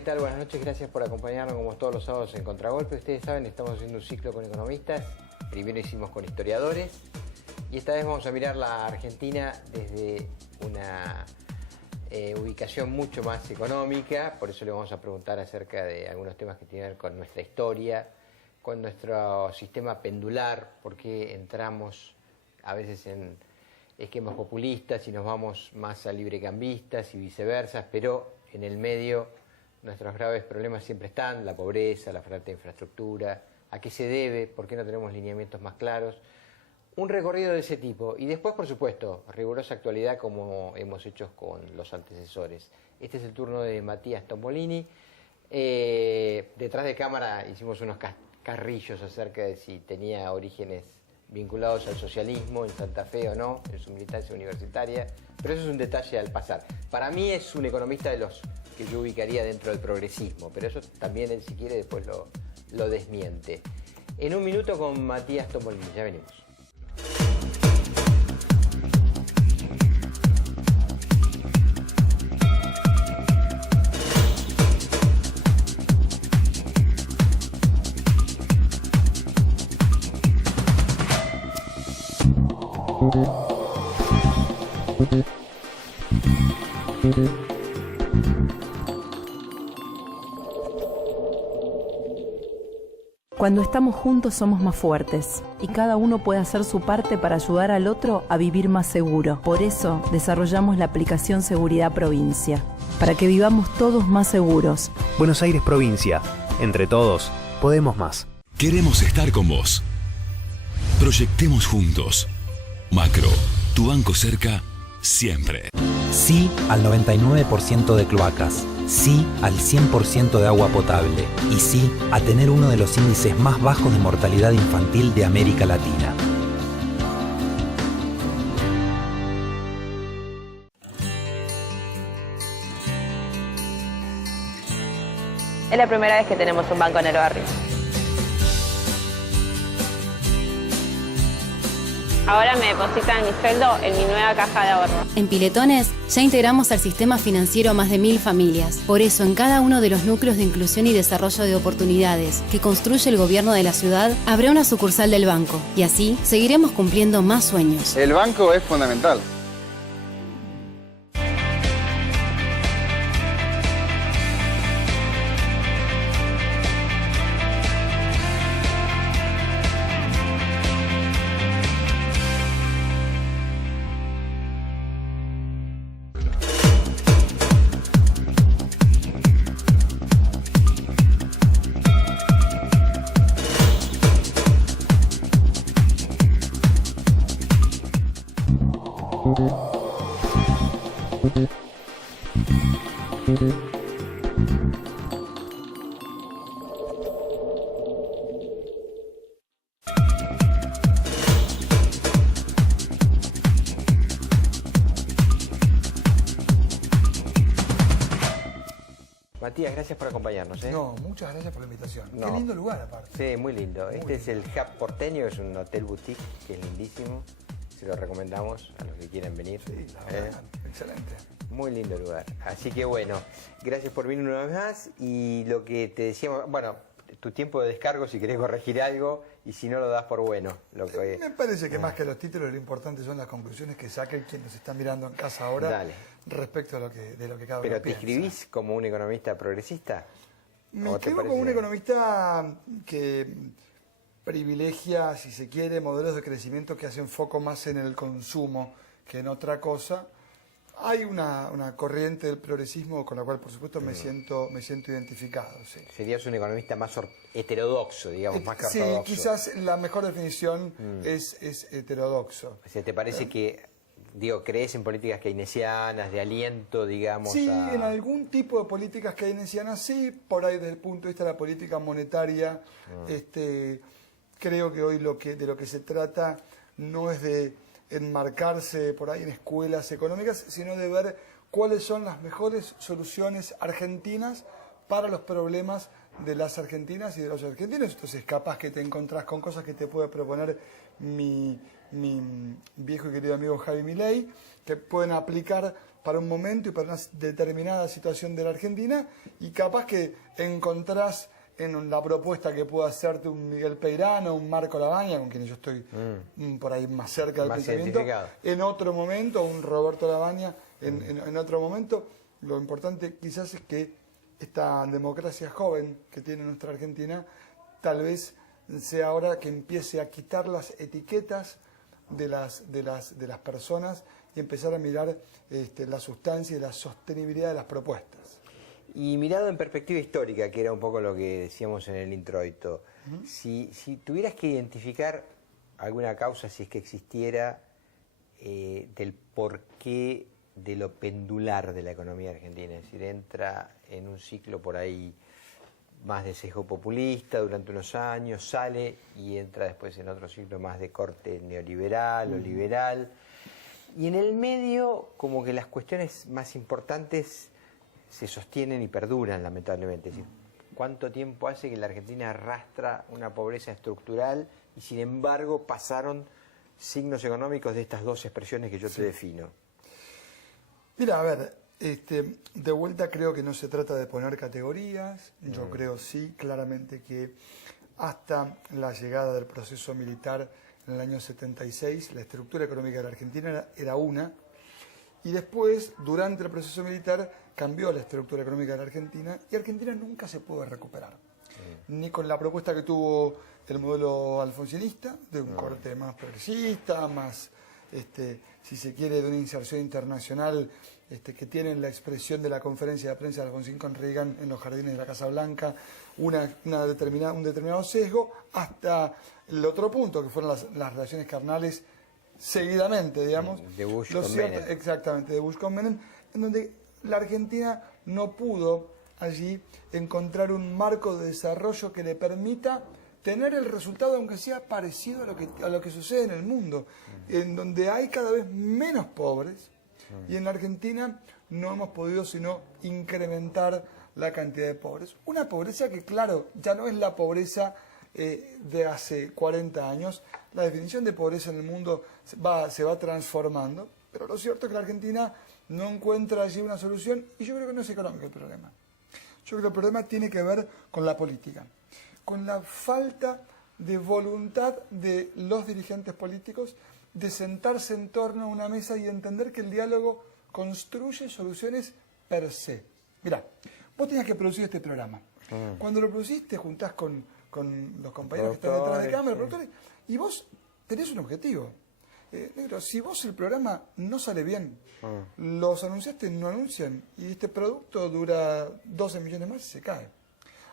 ¿qué tal? Buenas noches, gracias por acompañarnos como todos los sábados en Contragolpe. Ustedes saben, estamos haciendo un ciclo con economistas, primero hicimos con historiadores y esta vez vamos a mirar la Argentina desde una ubicación mucho más económica, por eso le vamos a preguntar acerca de algunos temas que tienen que ver con nuestra historia, con nuestro sistema pendular, por qué entramos a veces en esquemas populistas y nos vamos más a librecambistas y viceversa, pero en el medio nuestros graves problemas siempre están, la pobreza, la falta de infraestructura, a qué se debe, por qué no tenemos lineamientos más claros. Un recorrido de ese tipo y después, por supuesto, rigurosa actualidad como hemos hecho con los antecesores. Este es el turno de Matías Tombolini. Detrás de cámara hicimos unos carrillos acerca de si tenía orígenes vinculados al socialismo en Santa Fe o no, en su militancia universitaria, pero eso es un detalle al pasar. Para mí es un economista de los que yo ubicaría dentro del progresismo, pero eso también él, si quiere, después lo desmiente. En un minuto con Matías Tombolini, ya venimos. Cuando estamos juntos somos más fuertes y cada uno puede hacer su parte para ayudar al otro a vivir más seguro. Por eso desarrollamos la aplicación Seguridad Provincia, para que vivamos todos más seguros. Buenos Aires Provincia. Entre todos, podemos más. Queremos estar con vos. Proyectemos juntos. Macro, tu banco cerca, siempre. Sí al 99% de cloacas. Sí al 100% de agua potable. Y sí a tener uno de los índices más bajos de mortalidad infantil de América Latina. Es la primera vez que tenemos un banco en el barrio. Ahora me depositan mi sueldo en mi nueva caja de ahorro. En Piletones ya integramos al sistema financiero a más de 1000 familias. Por eso, en cada uno de los núcleos de inclusión y desarrollo de oportunidades que construye el gobierno de la ciudad, habrá una sucursal del banco. Y así, seguiremos cumpliendo más sueños. El banco es fundamental. Matías, gracias por acompañarnos. No, muchas gracias por la invitación. No. Qué lindo lugar aparte. Sí, muy lindo. Este es el Hub Porteño, es un hotel boutique que es lindísimo. Se lo recomendamos a los que quieran venir. Sí, la verdad, excelente. Muy lindo lugar. Así que bueno, gracias por venir una vez más. Y lo que te decíamos, bueno, tu tiempo de descargo, si querés corregir algo, y si no lo das por bueno. Me parece que más que los títulos, lo importante son las conclusiones que saquen quien nos está mirando en casa ahora. Dale. Respecto de lo que cada uno ¿Pero te piensa. inscribís como un economista progresista? Me inscribo como un economista que privilegia, si se quiere, modelos de crecimiento que hacen foco más en el consumo que en otra cosa. Hay una corriente del progresismo con la cual, por supuesto, me siento identificado. Sí. Serías un economista más heterodoxo, digamos, más que ortodoxo. Sí, quizás la mejor definición es heterodoxo. O sea, ¿te parece que, crees en políticas keynesianas, de aliento, digamos? Sí, en algún tipo de políticas keynesianas, sí, por ahí desde el punto de vista de la política monetaria, creo que hoy de lo que se trata no es de enmarcarse por ahí en escuelas económicas, sino de ver cuáles son las mejores soluciones argentinas para los problemas de las argentinas y de los argentinos. Entonces, capaz que te encontrás con cosas que te puede proponer mi viejo y querido amigo Javi Milei, que pueden aplicar para un momento y para una determinada situación de la Argentina, y capaz que encontrás en la propuesta que pueda hacerte un Miguel Peirano, un Marco Lavagna, con quien yo estoy por ahí más cerca del Más pensamiento, identificado. en otro momento, un Roberto Lavagna en otro momento. Lo importante quizás es que esta democracia joven que tiene nuestra Argentina, tal vez sea ahora que empiece a quitar las etiquetas de las personas y empezar a mirar la sustancia y la sostenibilidad de las propuestas. Y mirado en perspectiva histórica, que era un poco lo que decíamos en el introito, si tuvieras que identificar alguna causa, si es que existiera, del porqué de lo pendular de la economía argentina, es decir, entra en un ciclo por ahí más de sesgo populista durante unos años, sale y entra después en otro ciclo más de corte neoliberal o liberal, y en el medio como que las cuestiones más importantes se sostienen y perduran, lamentablemente. Es decir, ¿cuánto tiempo hace que la Argentina arrastra una pobreza estructural y sin embargo pasaron signos económicos de estas dos expresiones que yo te defino? Mira, a ver, de vuelta creo que no se trata de poner categorías. Yo creo sí, claramente que hasta la llegada del proceso militar en el año 76, la estructura económica de la Argentina era una, y después, durante el proceso militar, cambió la estructura económica de la Argentina, y Argentina nunca se pudo recuperar. Ni con la propuesta que tuvo el modelo alfonsinista, de un corte más progresista, más, si se quiere, de una inserción internacional, que tienen la expresión de la conferencia de prensa de Alfonsín con Reagan en los jardines de la Casa Blanca, un determinado sesgo, hasta el otro punto, que fueron las relaciones carnales seguidamente, digamos. De Bush con Menem. Exactamente, de Bush con Menem, en donde la Argentina no pudo allí encontrar un marco de desarrollo que le permita tener el resultado, aunque sea parecido a lo que sucede en el mundo, en donde hay cada vez menos pobres, y en la Argentina no hemos podido sino incrementar la cantidad de pobres. Una pobreza que, claro, ya no es la pobreza de hace 40 años. La definición de pobreza en el mundo se va transformando, pero lo cierto es que la Argentina no encuentra allí una solución, y yo creo que no es económico el problema. Yo creo que el problema tiene que ver con la política, con la falta de voluntad de los dirigentes políticos de sentarse en torno a una mesa y entender que el diálogo construye soluciones per se. Mirá, vos tenías que producir este programa. Cuando lo produciste, juntás con los compañeros que están detrás de cámara, productores, y vos tenés un objetivo. Negro, si vos el programa no sale bien, los anunciaste no anuncian, y este producto dura 12 millones más y se cae.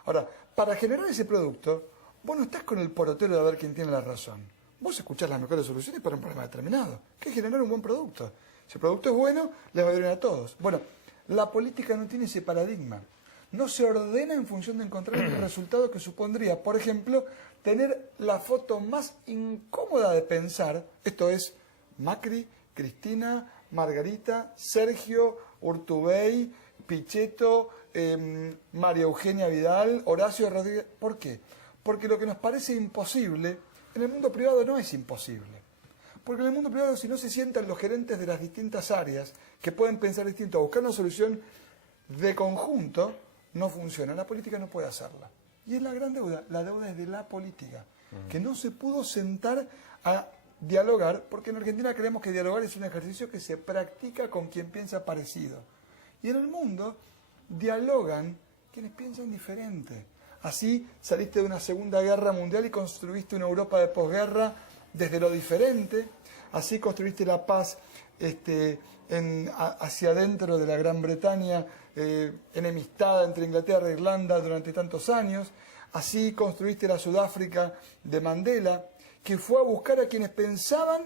Ahora, para generar ese producto, vos no estás con el porotero de ver quién tiene la razón. Vos escuchás las mejores soluciones para un problema determinado, que es generar un buen producto. Si el producto es bueno, les va a ir bien a todos. Bueno, la política no tiene ese paradigma. No se ordena en función de encontrar el resultado que supondría, por ejemplo, tener la foto más incómoda de pensar, esto es Macri, Cristina, Margarita, Sergio, Urtubey, Pichetto, María Eugenia Vidal, Horacio Rodríguez. ¿Por qué? Porque lo que nos parece imposible, en el mundo privado no es imposible. Porque en el mundo privado, si no se sientan los gerentes de las distintas áreas que pueden pensar distinto a buscar una solución de conjunto, no funciona. La política no puede hacerla. Y es la gran deuda. La deuda es de la política, que no se pudo sentar a dialogar, porque en Argentina creemos que dialogar es un ejercicio que se practica con quien piensa parecido. Y en el mundo dialogan quienes piensan diferente. Así saliste de una Segunda Guerra Mundial y construiste una Europa de posguerra desde lo diferente. Así construiste la paz hacia adentro de la Gran Bretaña, enemistada entre Inglaterra e Irlanda durante tantos años. Así construiste la Sudáfrica de Mandela, que fue a buscar a quienes pensaban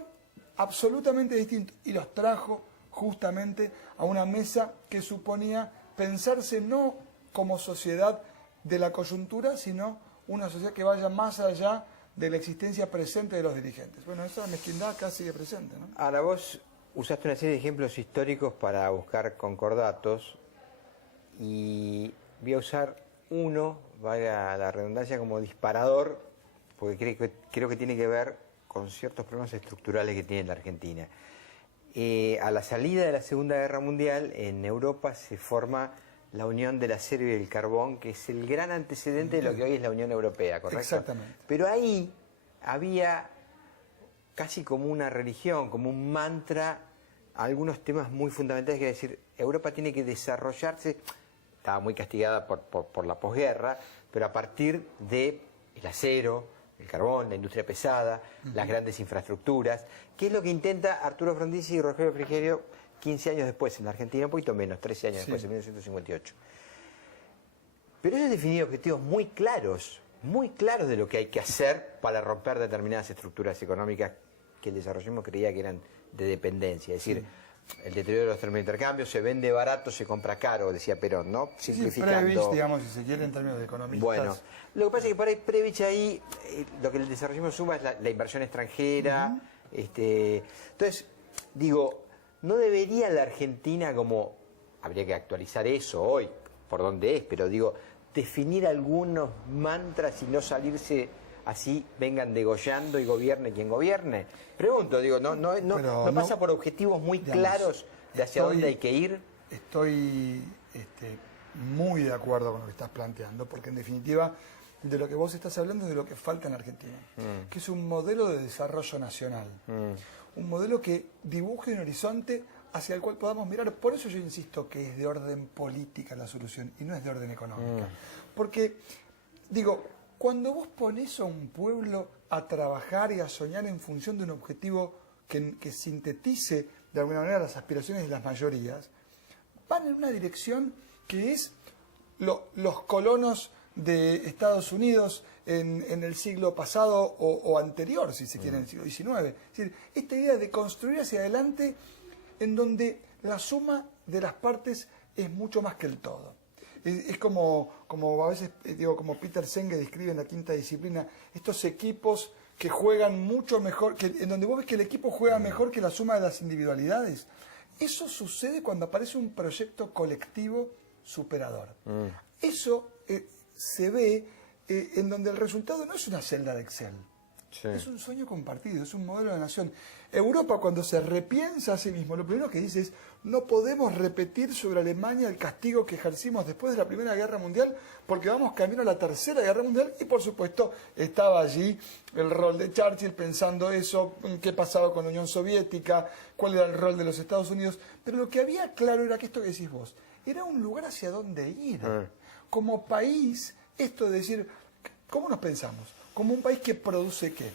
absolutamente distinto y los trajo justamente a una mesa que suponía pensarse no como sociedad de la coyuntura, sino una sociedad que vaya más allá de la existencia presente de los dirigentes. Bueno, esa mezquindad acá sigue presente, ¿no? Ahora, vos usaste una serie de ejemplos históricos para buscar concordatos, y voy a usar uno, valga la redundancia, como disparador, porque creo que tiene que ver con ciertos problemas estructurales que tiene la Argentina. a la salida de la Segunda Guerra Mundial, en Europa se forma la Unión del Acero y el Carbón, que es el gran antecedente de lo que hoy es la Unión Europea, ¿correcto? Exactamente. Pero ahí había casi como una religión, como un mantra, algunos temas muy fundamentales, que es decir, Europa tiene que desarrollarse, estaba muy castigada por la posguerra, pero a partir del acero, el carbón, la industria pesada, las grandes infraestructuras, que es lo que intenta Arturo Frondizi y Rogelio Frigerio 15 años después en la Argentina, un poquito menos, 13 años después, en 1958. Pero ellos definieron objetivos muy claros de lo que hay que hacer para romper determinadas estructuras económicas que el desarrollismo creía que eran de dependencia. Es decir, el deterioro de los términos de intercambio, se vende barato, se compra caro, decía Perón, ¿no? Simplificando. Sí, Prebisch, digamos, si se quiere, en términos de economistas. Bueno, lo que pasa es que por ahí Prebisch ahí, lo que el desarrollismo suma es la inversión extranjera. Entonces, digo, no debería la Argentina, como habría que actualizar eso hoy, por dónde es, pero digo, definir algunos mantras y no salirse así, vengan degollando y gobierne quien gobierne. Pregunto, digo, ¿no pasa por objetivos muy claros de hacia dónde hay que ir? Estoy muy de acuerdo con lo que estás planteando, porque en definitiva de lo que vos estás hablando es de lo que falta en Argentina, que es un modelo de desarrollo nacional, un modelo que dibuje un horizonte hacia el cual podamos mirar. Por eso yo insisto que es de orden política la solución y no es de orden económica. Porque, digo, cuando vos ponés a un pueblo a trabajar y a soñar en función de un objetivo que sintetice de alguna manera las aspiraciones de las mayorías, van en una dirección que es los colonos de Estados Unidos en el siglo pasado o anterior, si se quiere, en el siglo XIX. Es decir, esta idea de construir hacia adelante en donde la suma de las partes es mucho más que el todo. Es como a veces, digo, como Peter Senge describe en La Quinta Disciplina, estos equipos que juegan mucho mejor, en donde vos ves que el equipo juega mejor que la suma de las individualidades. Eso sucede cuando aparece un proyecto colectivo superador. Eso se ve en donde el resultado no es una celda de Excel. Sí. Es un sueño compartido, es un modelo de nación. Europa, cuando se repiensa a sí mismo, lo primero que dice es: no podemos repetir sobre Alemania el castigo que ejercimos después de la Primera Guerra Mundial, porque vamos camino a la Tercera Guerra Mundial. Y por supuesto estaba allí el rol de Churchill pensando eso, qué pasaba con la Unión Soviética, cuál era el rol de los Estados Unidos. Pero lo que había claro era que esto que decís vos, era un lugar hacia donde ir. Como país, esto de decir, ¿cómo nos pensamos? Como un país que produce ¿qué?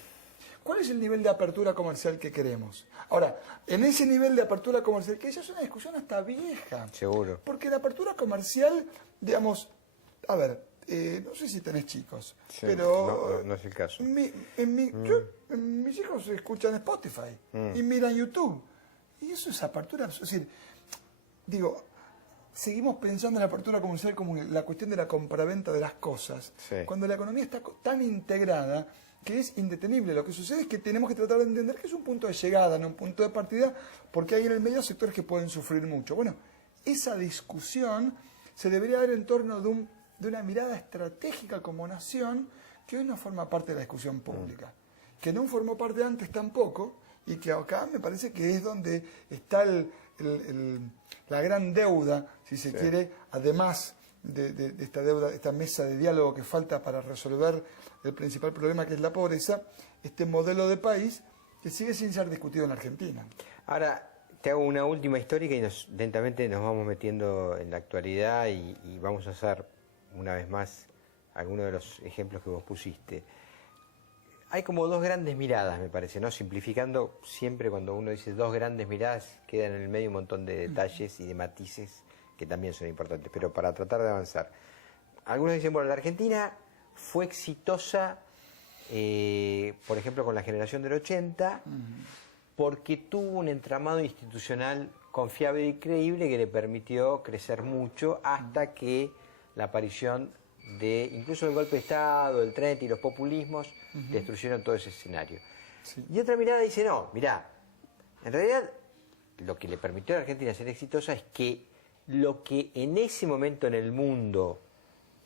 ¿Cuál es el nivel de apertura comercial que queremos? Ahora, en ese nivel de apertura comercial, que esa es una discusión hasta vieja. Seguro. Porque la apertura comercial, digamos, a ver, no sé si tenés chicos, sí, pero... No es el caso. Mis hijos escuchan Spotify y miran YouTube. Y eso es apertura, es decir, digo... Seguimos pensando en la apertura comercial como la cuestión de la compraventa de las cosas, cuando la economía está tan integrada que es indetenible. Lo que sucede es que tenemos que tratar de entender que es un punto de llegada, no un punto de partida, porque hay en el medio sectores que pueden sufrir mucho. Bueno, esa discusión se debería dar en torno de una mirada estratégica como nación que hoy no forma parte de la discusión pública, que no formó parte antes tampoco, y que acá me parece que es donde está la gran deuda, si se quiere, además de esta deuda, esta mesa de diálogo que falta para resolver el principal problema, que es la pobreza, este modelo de país que sigue sin ser discutido en la Argentina. Ahora, te hago una última histórica y lentamente nos vamos metiendo en la actualidad y vamos a hacer una vez más algunos de los ejemplos que vos pusiste. Hay como dos grandes miradas, me parece, ¿no? Simplificando, siempre cuando uno dice dos grandes miradas, quedan en el medio un montón de detalles y de matices que también son importantes, pero para tratar de avanzar. Algunos dicen, bueno, la Argentina fue exitosa, por ejemplo, con la generación del 80, porque tuvo un entramado institucional confiable y creíble que le permitió crecer mucho hasta que la aparición de incluso el golpe de Estado, el 30 y los populismos destruyeron todo ese escenario. Sí. Y otra mirada dice, no, mirá, en realidad lo que le permitió a la Argentina ser exitosa es que lo que en ese momento en el mundo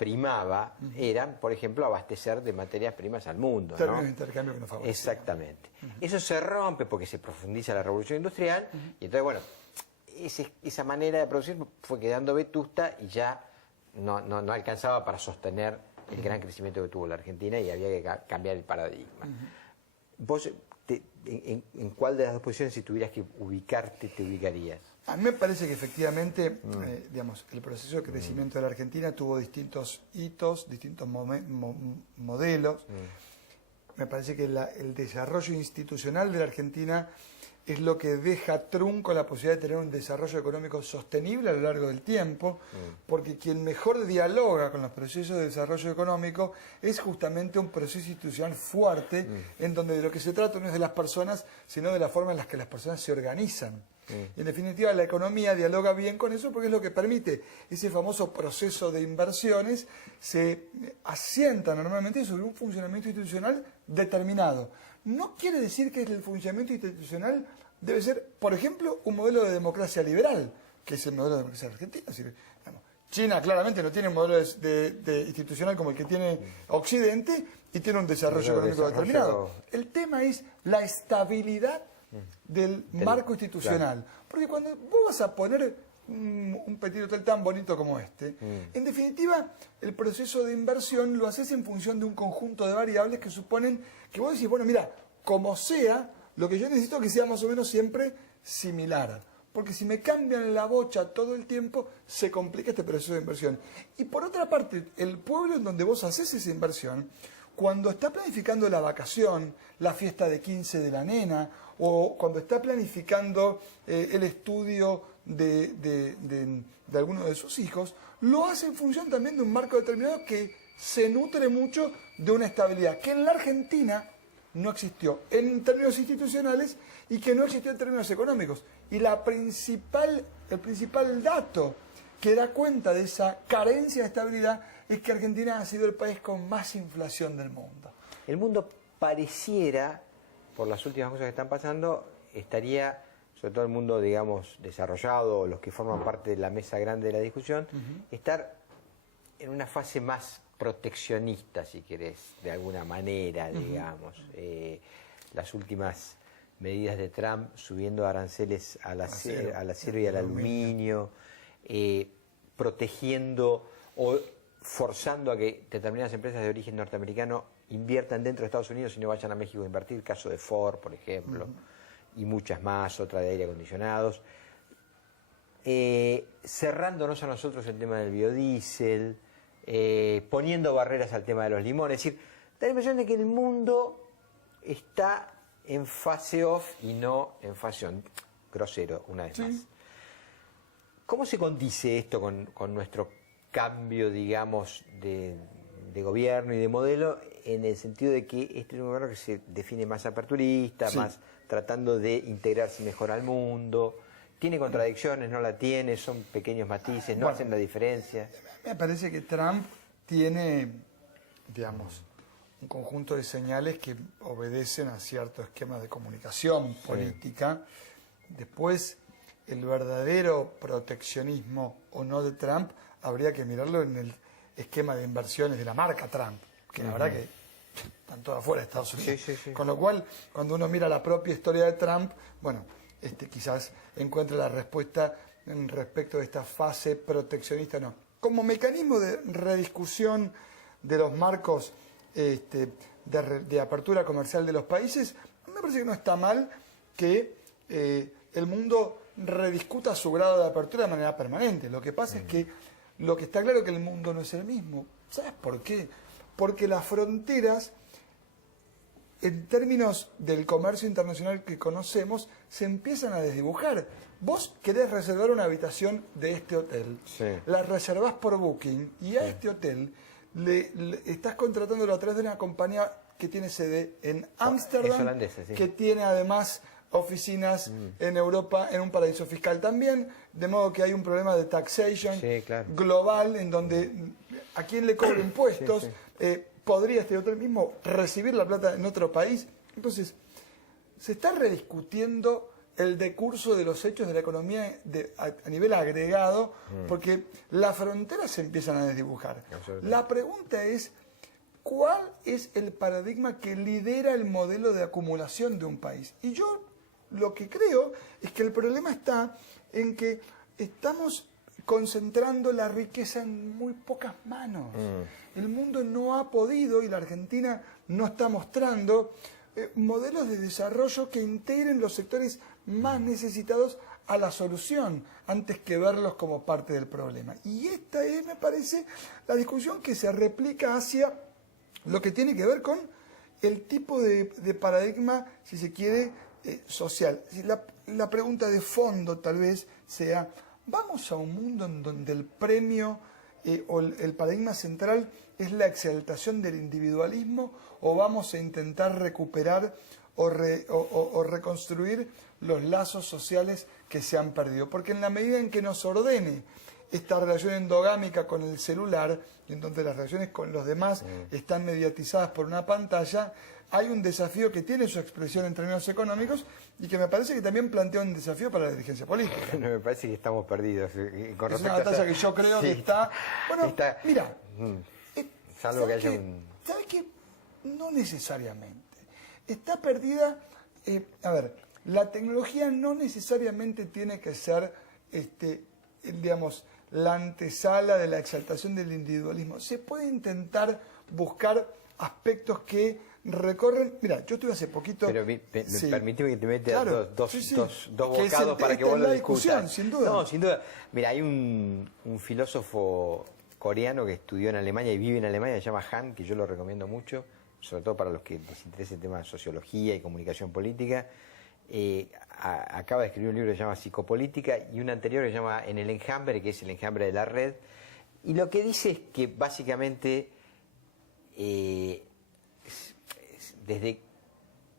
primaba eran, por ejemplo, abastecer de materias primas al mundo. Términos ¿no? de intercambio que nos favorecen. Exactamente. Eso se rompe porque se profundiza la revolución industrial y entonces, bueno, esa manera de producir fue quedando vetusta y ya no alcanzaba para sostener el gran crecimiento que tuvo la Argentina y había que cambiar el paradigma. ¿Vos en cuál de las dos posiciones, si tuvieras que ubicarte, te ubicarías? A mí me parece que efectivamente, digamos, el proceso de crecimiento de la Argentina tuvo distintos hitos, distintos modelos. Me parece que el desarrollo institucional de la Argentina es lo que deja trunco la posibilidad de tener un desarrollo económico sostenible a lo largo del tiempo, porque quien mejor dialoga con los procesos de desarrollo económico es justamente un proceso institucional fuerte, en donde de lo que se trata no es de las personas, sino de la forma en la que las personas se organizan. Y en definitiva, la economía dialoga bien con eso porque es lo que permite ese famoso proceso de inversiones se asienta normalmente sobre un funcionamiento institucional determinado. No quiere decir que el funcionamiento institucional debe ser, por ejemplo, un modelo de democracia liberal, que es el modelo de democracia argentina. Es decir, China claramente no tiene un modelo de institucional como el que tiene Occidente y tiene un desarrollo económico determinado. El tema es la estabilidad del marco institucional. Claro. Porque cuando vos vas a poner un petit hotel tan bonito como este, en definitiva, el proceso de inversión lo haces en función de un conjunto de variables que suponen que vos decís, bueno, mira, como sea, lo que yo necesito es que sea más o menos siempre similar. Porque si me cambian la bocha todo el tiempo, se complica este proceso de inversión. Y por otra parte, el pueblo en donde vos haces esa inversión, cuando está planificando la vacación, la fiesta de 15 de la nena, o cuando está planificando el estudio de alguno de sus hijos, lo hace en función también de un marco determinado que se nutre mucho de una estabilidad que en la Argentina no existió en términos institucionales y que no existió en términos económicos. Y el principal dato que da cuenta de esa carencia de estabilidad es que Argentina ha sido el país con más inflación del mundo. El mundo pareciera, por las últimas cosas que están pasando, estaría, sobre todo el mundo, digamos, desarrollado, los que forman parte de la mesa grande de la discusión, estar en una fase más proteccionista, si querés, de alguna manera, digamos. Las últimas medidas de Trump subiendo aranceles al acero y al aluminio, protegiendo o forzando a que determinadas empresas de origen norteamericano inviertan dentro de Estados Unidos y no vayan a México a invertir, caso de Ford, por ejemplo, y muchas más, otra de aire acondicionados. Cerrándonos a nosotros el tema del biodiesel, poniendo barreras al tema de los limones. Es decir, da la impresión de que el mundo está en fase off y no en fase on. Grosero, una vez más. ¿Cómo se condice esto con nuestro cambio, digamos, de gobierno y de modelo, en el sentido de que este es un gobierno que se define más aperturista, más tratando de integrarse mejor al mundo? ¿Tiene contradicciones? ¿No la tiene? ¿Son pequeños matices? ¿No hacen la diferencia? Me parece que Trump tiene, digamos, un conjunto de señales que obedecen a cierto esquema de comunicación política. Después, el verdadero proteccionismo o no de Trump habría que mirarlo en el esquema de inversiones de la marca Trump, que la verdad que están todas afuera de Estados Unidos. Con lo cual, cuando uno mira la propia historia de Trump, bueno, quizás encuentre la respuesta respecto de esta fase proteccionista, no. Como mecanismo de rediscusión de los marcos de apertura comercial de los países, me parece que no está mal que el mundo rediscuta su grado de apertura de manera permanente. Lo que pasa es que lo que está claro es que el mundo no es el mismo. ¿Sabes por qué? Porque las fronteras, en términos del comercio internacional que conocemos, se empiezan a desdibujar. Vos querés reservar una habitación de este hotel, la reservás por Booking y a este hotel le estás contratándolo a través de una compañía que tiene sede en Ámsterdam, que tiene además oficinas en Europa, en un paraíso fiscal también, de modo que hay un problema de taxation global en donde a quién le cobra impuestos, podría este hotel mismo recibir la plata en otro país. Entonces, se está rediscutiendo el decurso de los hechos de la economía a nivel agregado, porque las fronteras se empiezan a desdibujar. La pregunta es, ¿cuál es el paradigma que lidera el modelo de acumulación de un país? Y yo lo que creo es que el problema está en que estamos concentrando la riqueza en muy pocas manos. El mundo no ha podido, y la Argentina no está mostrando, modelos de desarrollo que integren los sectores más necesitados a la solución, antes que verlos como parte del problema. Y esta es, me parece, la discusión que se replica hacia lo que tiene que ver con el tipo de paradigma, si se quiere, social. La pregunta de fondo tal vez sea, ¿vamos a un mundo en donde el premio o el paradigma central es la exaltación del individualismo, o vamos a intentar recuperar o reconstruir los lazos sociales que se han perdido? Porque en la medida en que nos ordene esta relación endogámica con el celular, y entonces las relaciones con los demás están mediatizadas por una pantalla, hay un desafío que tiene su expresión en términos económicos y que me parece que también plantea un desafío para la dirigencia política. No, me parece que estamos perdidos. Con es una batalla que yo creo que está... Bueno, mira... Salvo que haya un... ¿Sabes qué? No necesariamente. Está perdida... a ver, la tecnología no necesariamente tiene que ser, digamos, la antesala de la exaltación del individualismo. Se puede intentar buscar aspectos que recorren... Mira, yo estuve hace poquito... Pero permíteme que te meta dos bocados que para que vos lo discusión, discutas. sin duda. No, sin duda. Mira, hay un filósofo coreano que estudió en Alemania y vive en Alemania, se llama Han, que yo lo recomiendo mucho, sobre todo para los que les interese el tema de sociología y comunicación política. Acaba de escribir un libro que se llama Psicopolítica y un anterior que se llama En el enjambre, que es el enjambre de la red. Y lo que dice es que básicamente desde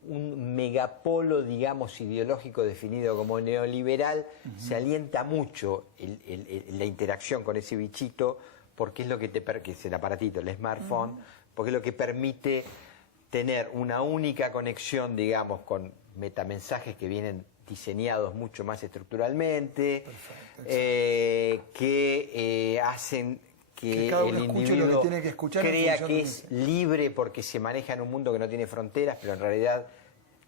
un megapolo, digamos, ideológico definido como neoliberal, se alienta mucho la interacción con ese bichito, porque es lo que que es el aparatito, el smartphone, porque es lo que permite tener una única conexión, digamos, con metamensajes que vienen diseñados mucho más estructuralmente, que hacen que el individuo crea que es libre porque se maneja en un mundo que no tiene fronteras, pero en realidad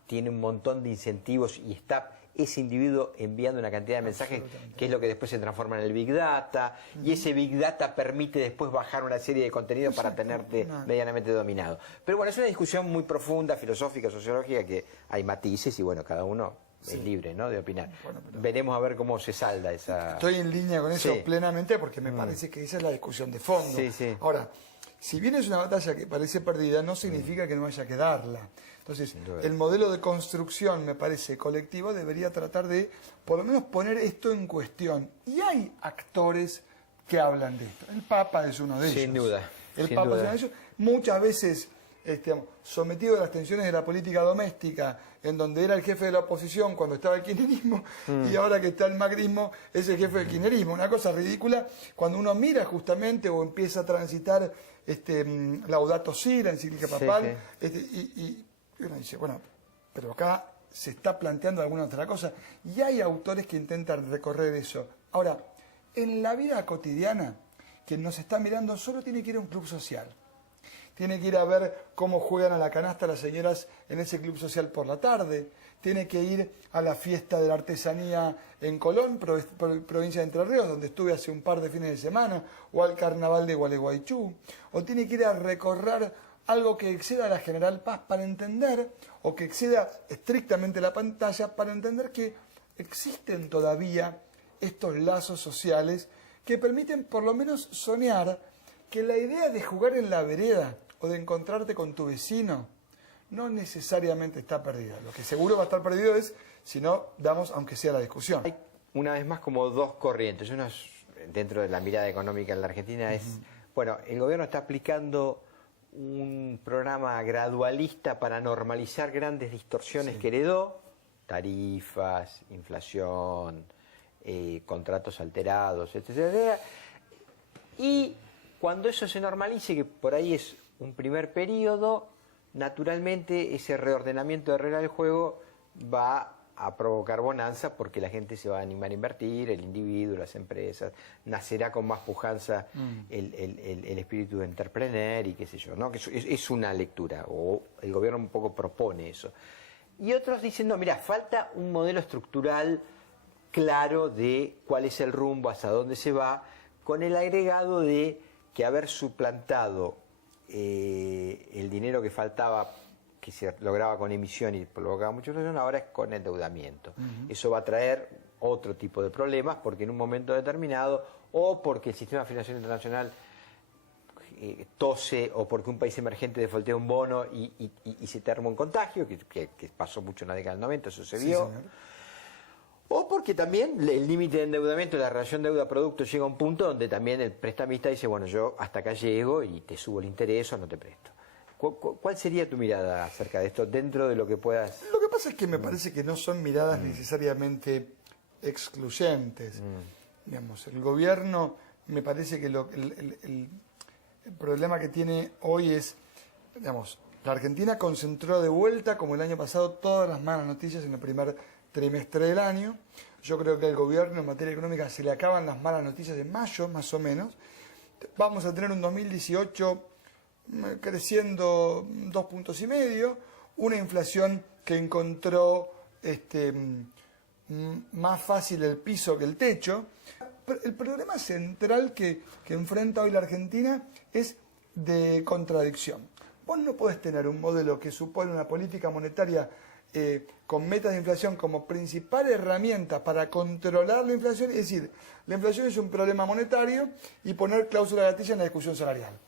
tiene un montón de incentivos y está ese individuo enviando una cantidad de mensajes que es lo que después se transforma en el Big Data, y ese Big Data permite después bajar una serie de contenidos para tenerte medianamente dominado. Pero bueno, es una discusión muy profunda, filosófica, sociológica, que hay matices y bueno, cada uno es libre, ¿no?, de opinar. Bueno, veremos a ver cómo se salda esa... Estoy en línea con eso plenamente, porque me parece que esa es la discusión de fondo. Ahora, si bien es una batalla que parece perdida, no significa que no haya que darla. Entonces, el modelo de construcción, me parece, colectivo, debería tratar de, por lo menos, poner esto en cuestión. Y hay actores que hablan de esto. El Papa es uno de ellos. Sin duda. El Papa es uno de ellos. Muchas veces sometido a las tensiones de la política doméstica, en donde era el jefe de la oposición cuando estaba el kirchnerismo, y ahora que está el macrismo es el jefe del kirchnerismo. Una cosa ridícula cuando uno mira justamente o empieza a transitar Laudato Si, la encíclica papal, y uno dice, bueno, pero acá se está planteando alguna otra cosa, y hay autores que intentan recorrer eso. Ahora, en la vida cotidiana, quien nos está mirando solo tiene que ir a un club social. Tiene que ir a ver cómo juegan a la canasta las señoras en ese club social por la tarde. Tiene que ir a la fiesta de la artesanía en Colón, provincia de Entre Ríos, donde estuve hace un par de fines de semana, o al carnaval de Gualeguaychú. O tiene que ir a recorrer algo que exceda a la General Paz para entender, o que exceda estrictamente la pantalla, para entender que existen todavía estos lazos sociales que permiten por lo menos soñar que la idea de jugar en la vereda o de encontrarte con tu vecino no necesariamente está perdida. Lo que seguro va a estar perdido es si no damos, aunque sea la discusión. Hay una vez más como dos corrientes. Una dentro de la mirada económica en la Argentina es, bueno, el gobierno está aplicando un programa gradualista para normalizar grandes distorsiones que heredó, tarifas, inflación, contratos alterados, etcétera. Y cuando eso se normalice, que por ahí es un primer periodo, naturalmente ese reordenamiento de reglas del juego va a provocar bonanza porque la gente se va a animar a invertir, el individuo, las empresas, nacerá con más pujanza el espíritu de entrepreneur y qué sé yo, ¿no? Que es una lectura, o el gobierno un poco propone eso. Y otros dicen, no, mira, falta un modelo estructural claro de cuál es el rumbo, hacia dónde se va, con el agregado de que haber suplantado el dinero que faltaba, que se lograba con emisión y provocaba mucha inflación, ahora es con endeudamiento. Eso va a traer otro tipo de problemas porque en un momento determinado, o porque el sistema financiero internacional tose, o porque un país emergente defaultea un bono y se te arma un contagio, que pasó mucho en la década del 90, eso se vio. Sí, O porque también el límite de endeudamiento, la relación deuda-producto llega a un punto donde también el prestamista dice, bueno, yo hasta acá llego y te subo el interés o no te presto. ¿Cuál sería tu mirada acerca de esto dentro de lo que puedas...? Lo que pasa es que me parece que no son miradas necesariamente excluyentes. Digamos, el gobierno, me parece que el problema que tiene hoy es, digamos, la Argentina concentró de vuelta, como el año pasado, todas las malas noticias en el primer trimestre del año. Yo creo que al gobierno en materia económica se le acaban las malas noticias en mayo, más o menos. Vamos a tener un 2018 creciendo 2,5 puntos, una inflación que encontró más fácil el piso que el techo. El problema central que enfrenta hoy la Argentina es de contradicción. Vos no podés tener un modelo que supone una política monetaria con metas de inflación como principal herramienta para controlar la inflación, es decir, la inflación es un problema monetario, y poner cláusula gatilla en la discusión salarial.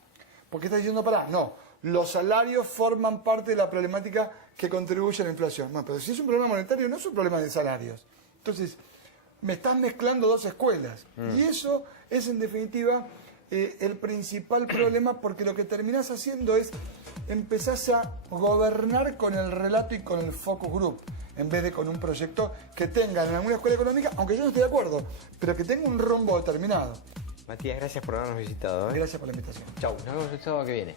Porque estás diciendo, no, los salarios forman parte de la problemática que contribuye a la inflación. Bueno, pero si es un problema monetario, no es un problema de salarios. Entonces, me estás mezclando dos escuelas. Y eso es, en definitiva, el principal problema, porque lo que terminás haciendo es empezás a gobernar con el relato y con el focus group, en vez de con un proyecto que tenga en alguna escuela económica, aunque yo no esté de acuerdo, pero que tenga un rumbo determinado. Matías, gracias por habernos visitado. Gracias por la invitación. Chau, nos vemos el sábado que viene.